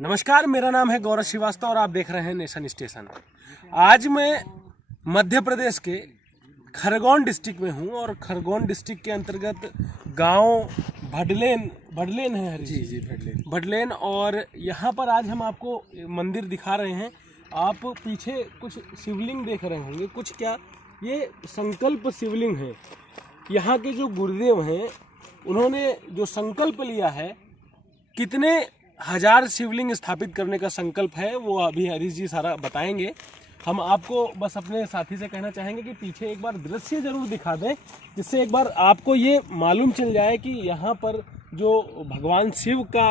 नमस्कार, मेरा नाम है गौरव श्रीवास्तव और आप देख रहे हैं नेशन स्टेशन। आज मैं मध्य प्रदेश के खरगोन डिस्ट्रिक्ट में हूं और खरगोन डिस्ट्रिक्ट के अंतर्गत गांव भडलेन है हरी जी भडलेन। और यहां पर आज हम आपको मंदिर दिखा रहे हैं। आप पीछे कुछ शिवलिंग देख रहे होंगे, कुछ क्या ये संकल्प शिवलिंग है। यहाँ के जो गुरुदेव हैं उन्होंने जो संकल्प लिया है, कितने हजार शिवलिंग स्थापित करने का संकल्प है वो अभी हरीश जी सारा बताएंगे। हम आपको बस अपने साथी से कहना चाहेंगे कि पीछे एक बार दृश्य जरूर दिखा दें, जिससे एक बार आपको ये मालूम चल जाए कि यहाँ पर जो भगवान शिव का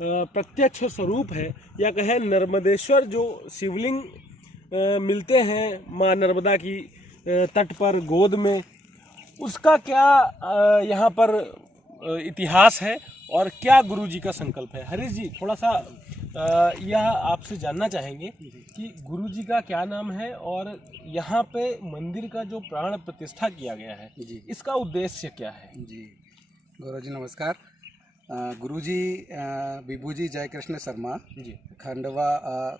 प्रत्यक्ष स्वरूप है, या कहें नर्मदेश्वर जो शिवलिंग मिलते हैं माँ नर्मदा की तट पर गोद में, उसका क्या यहाँ पर इतिहास है और क्या गुरु जी का संकल्प है। हरीश जी, थोड़ा सा यह आपसे जानना चाहेंगे कि गुरु जी का क्या नाम है और यहाँ पे मंदिर का जो प्राण प्रतिष्ठा किया गया है जी, इसका उद्देश्य क्या है। जी गौरव जी नमस्कार। गुरुजी विभूजी जयकृष्ण शर्मा जी खंडवा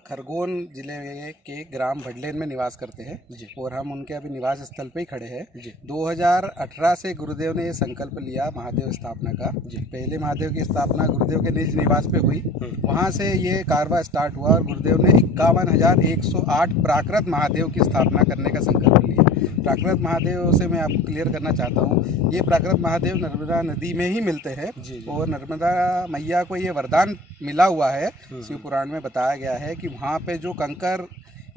खरगोन जिले के ग्राम भडलेन में निवास करते हैं जी, और हम उनके अभी निवास स्थल पे ही खड़े हैं जी। 2018 से गुरुदेव ने ये संकल्प लिया महादेव स्थापना का जी। पहले महादेव की स्थापना गुरुदेव के निज निवास पे हुई। वहाँ से ये कारवा स्टार्ट हुआ और गुरुदेव ने 51,108 प्राकृत महादेव की स्थापना करने का संकल्प लिया। प्राकृत महादेव से मैं आपको क्लियर करना चाहता हूँ, ये प्राकृत महादेव नर्मदा नदी में ही मिलते हैं और नर्मदा मैया को ये वरदान मिला हुआ है। शिव पुराण में बताया गया है कि वहाँ पे जो कंकर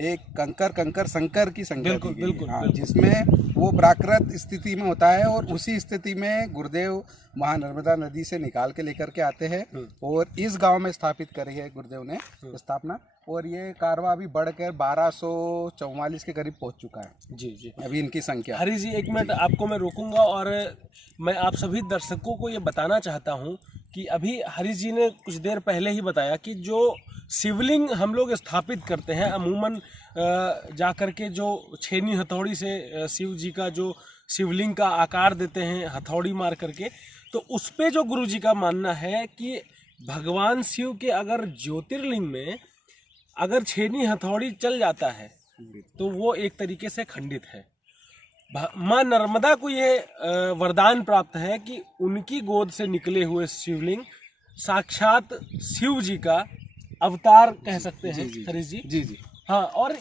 एक कंकर शंकर की संख्या बिल्कुल, जिसमें वो प्राकृत स्थिति में होता है और उसी स्थिति में गुरुदेव वहाँ नर्मदा नदी से निकाल के लेकर के आते हैं और इस गांव में स्थापित करी है गुरुदेव ने स्थापना। और ये कारवा अभी बढ़कर 1244 के करीब पहुंच चुका है। जी अभी इनकी संख्या। हरीश जी, एक मिनट आपको मैं रोकूंगा और मैं आप सभी दर्शकों को ये बताना चाहता हूँ कि अभी हरीश जी ने कुछ देर पहले ही बताया कि जो शिवलिंग हम लोग स्थापित करते हैं अमूमन जा कर के जो छेनी हथौड़ी से शिव जी का जो शिवलिंग का आकार देते हैं हथौड़ी मार करके, तो उस पे जो गुरु जी का मानना है कि भगवान शिव के अगर ज्योतिर्लिंग में अगर छेनी हथौड़ी चल जाता है तो वो एक तरीके से खंडित है। माँ नर्मदा को ये वरदान प्राप्त है कि उनकी गोद से निकले हुए शिवलिंग साक्षात शिव जी का अवतार कह सकते हैं। हरीश जी जी हाँ, और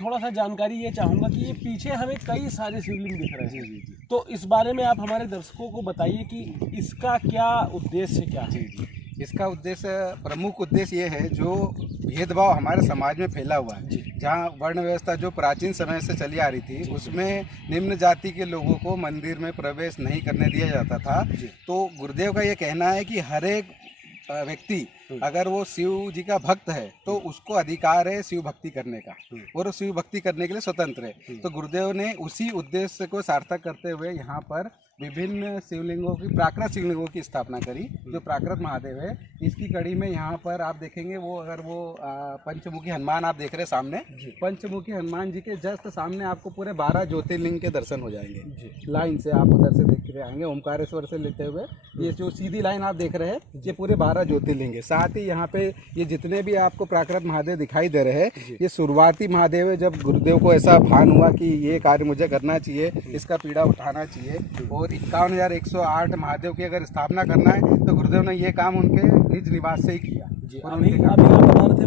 थोड़ा सा जानकारी ये चाहूँगा कि ये पीछे हमें कई सारे शिवलिंग दिख रहे हैं। जी तो इस बारे में आप हमारे दर्शकों को बताइए कि इसका क्या उद्देश्य क्या है। इसका उद्देश्य प्रमुख उद्देश्य ये है, जो भेदभाव हमारे समाज में फैला हुआ है, जहाँ वर्ण व्यवस्था जो प्राचीन समय से चली आ रही थी, उसमें निम्न जाति के लोगों को मंदिर में प्रवेश नहीं करने दिया जाता था। तो गुरुदेव का ये कहना है कि हर एक व्यक्ति अगर वो शिव जी का भक्त है तो उसको अधिकार है शिव भक्ति करने का और शिव भक्ति करने के लिए स्वतंत्र है। तो गुरुदेव ने उसी उद्देश्य को सार्थक करते हुए यहाँ पर विभिन्न शिवलिंगों की प्राकृत शिवलिंगों की स्थापना करी। जो प्राकृत महादेव है, इसकी कड़ी में यहाँ पर आप देखेंगे वो पंचमुखी हनुमान आप देख रहे हैं सामने, पंचमुखी हनुमान जी के जस्ट सामने आपको पूरे 12 ज्योतिर्लिंग के दर्शन हो जाएंगे। लाइन से आप उधर से देख रहे आएंगे, ओमकारेश्वर से लेते हुए ये जो सीधी लाइन आप देख रहे हैं, ये पूरे 12 ज्योतिर्लिंग है। साथ ही यहाँ पे ये जितने भी आपको प्राकृत महादेव दिखाई दे रहे हैं, ये शुरुआती महादेव है। जब गुरुदेव को ऐसा भान हुआ कि ये कार्य मुझे करना चाहिए, इसका पीड़ा उठाना चाहिए और 51,108 महादेव की अगर स्थापना करना है तो गुरुदेव ने ये काम उनके निज निवास से ही किया। और अभी आप बता रहे थे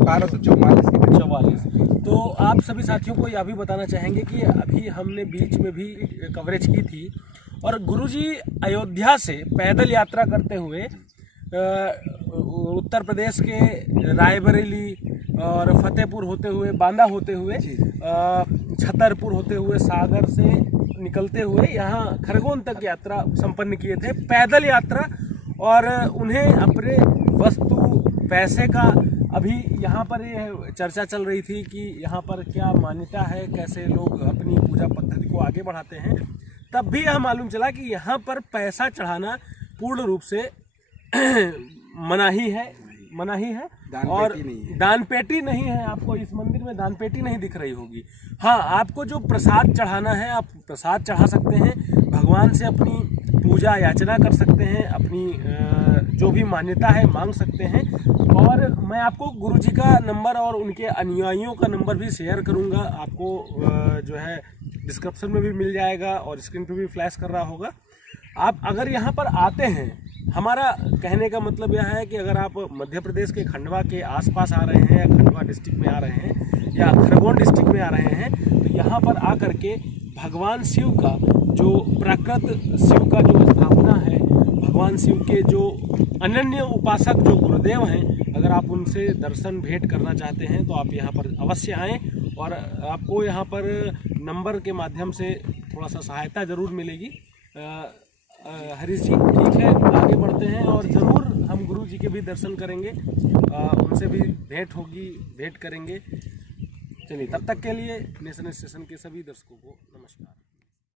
1244। तो आप सभी साथियों को यह भी बताना चाहेंगे कि अभी हमने बीच में भी कवरेज की थी और गुरुजी अयोध्या से पैदल यात्रा करते हुए उत्तर प्रदेश के रायबरेली और फतेहपुर होते हुए, बांदा होते हुए, छतरपुर होते हुए, सागर से निकलते हुए यहाँ खरगोन तक यात्रा संपन्न किए थे, पैदल यात्रा। और उन्हें अपने वस्तु पैसे का अभी यहाँ पर ये चर्चा चल रही थी कि यहाँ पर क्या मान्यता है, कैसे लोग अपनी पूजा पद्धति को आगे बढ़ाते हैं। तब भी यह मालूम चला कि यहाँ पर पैसा चढ़ाना पूर्ण रूप से मनाही है और दान पेटी नहीं है। आपको इस मंदिर में दान पेटी नहीं दिख रही होगी। हाँ, आपको जो प्रसाद चढ़ाना है आप प्रसाद चढ़ा सकते हैं, भगवान से अपनी पूजा याचना कर सकते हैं, अपनी जो भी मान्यता है मांग सकते हैं। और मैं आपको गुरुजी का नंबर और उनके अनुयायियों का नंबर भी शेयर करूंगा, आपको जो है डिस्क्रिप्शन में भी मिल जाएगा और स्क्रीन पे भी फ्लैश कर रहा होगा। आप अगर यहाँ पर आते हैं, हमारा कहने का मतलब यह है कि अगर आप मध्य प्रदेश के खंडवा के आसपास आ रहे हैं या खंडवा डिस्ट्रिक्ट में आ रहे हैं या खरगोन डिस्ट्रिक्ट में आ रहे हैं, तो यहाँ पर आकर के भगवान शिव का जो प्राकृत शिव का जो स्थापना है, भगवान शिव के जो अनन्य उपासक जो गुरुदेव हैं, अगर आप उनसे दर्शन भेंट करना चाहते हैं तो आप यहाँ पर अवश्य आएँ और आपको यहाँ पर नंबर के माध्यम से थोड़ा सा सहायता ज़रूर मिलेगी। हरीश जी, ठीक है, आगे बढ़ते हैं और ज़रूर हम गुरु जी के भी दर्शन करेंगे, उनसे भी भेंट करेंगे। चलिए, तब तक के लिए नेशन स्टेशन के सभी दर्शकों को नमस्कार।